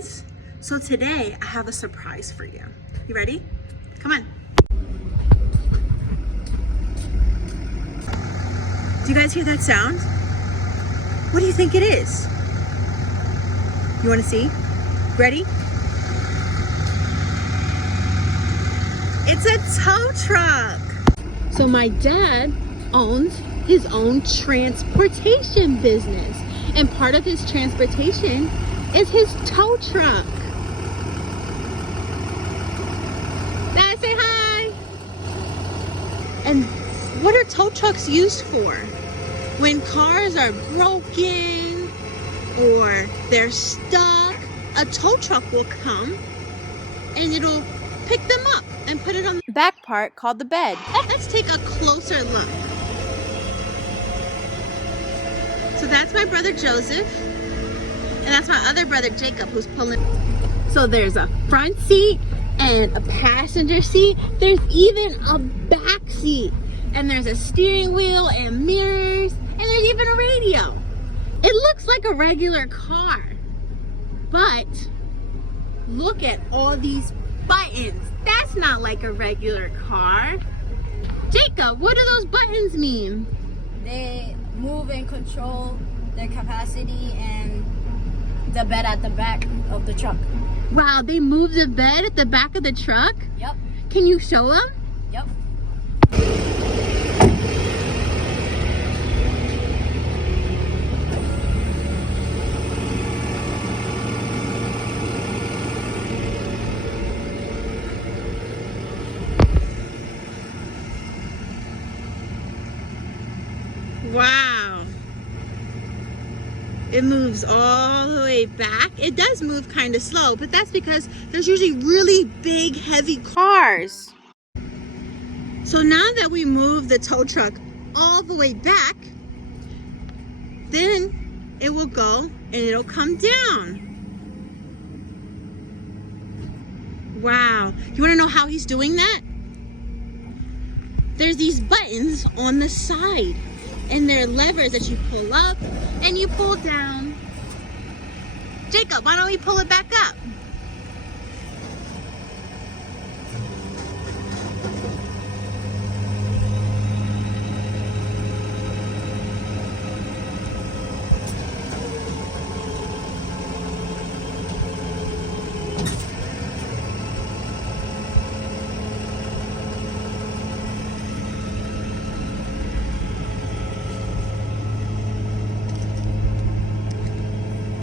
friends. So today I have a surprise for you. You ready? Come on. Do you guys hear that sound? What do you think it is? You want to see? Ready? It's a tow truck. So my dad owns his own transportation business, and part of his transportation is his tow truck. Dad, say hi. And what are tow trucks used for? When cars are broken or they're stuck, a tow truck will come and it'll pick them up and put it on the back part called the bed. Let's take a closer look. So that's my brother Joseph, and that's my other brother Jacob who's pulling. So there's a front seat and a passenger seat. There's even a back seat, and there's a steering wheel and mirrors, and there's even a radio. It looks like a regular car, but look at all these buttons. That's not like a regular car. Jacob, what do those buttons mean? They move and control their capacity and the bed at the back of the truck. Wow, they move the bed at the back of the truck? Yep. Can you show them? Yep. Wow. It moves all the way back. It does move kind of slow, but that's because there's usually really big, heavy cars. So now that we move the tow truck all the way back, then it will go and it'll come down. Wow. You want to know how he's doing that? There's these buttons on the side, and they're levers that you pull up and you pull down. Jacob, why don't we pull it back up?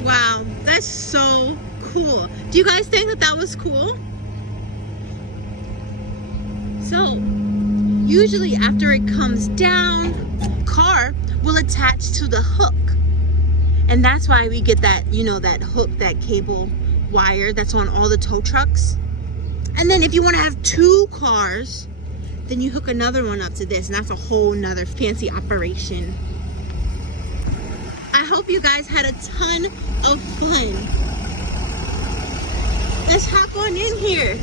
Wow, that's so cool. Do you guys think that that was cool? So, usually after it comes down, car will attach to the hook. And that's why we get that, you know, that hook, that cable wire that's on all the tow trucks. And then if you want to have two cars, then you hook another one up to this, and that's a whole nother fancy operation. I hope you guys had a ton of fun. Let's hop on in here.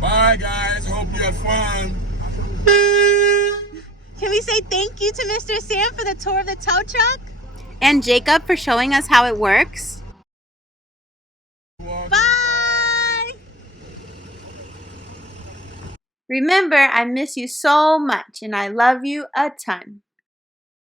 Bye guys, hope you had fun. Can we say thank you to Mr. Sam for the tour of the tow truck? And Jacob for showing us how it works. Bye! Remember, I miss you so much and I love you a ton.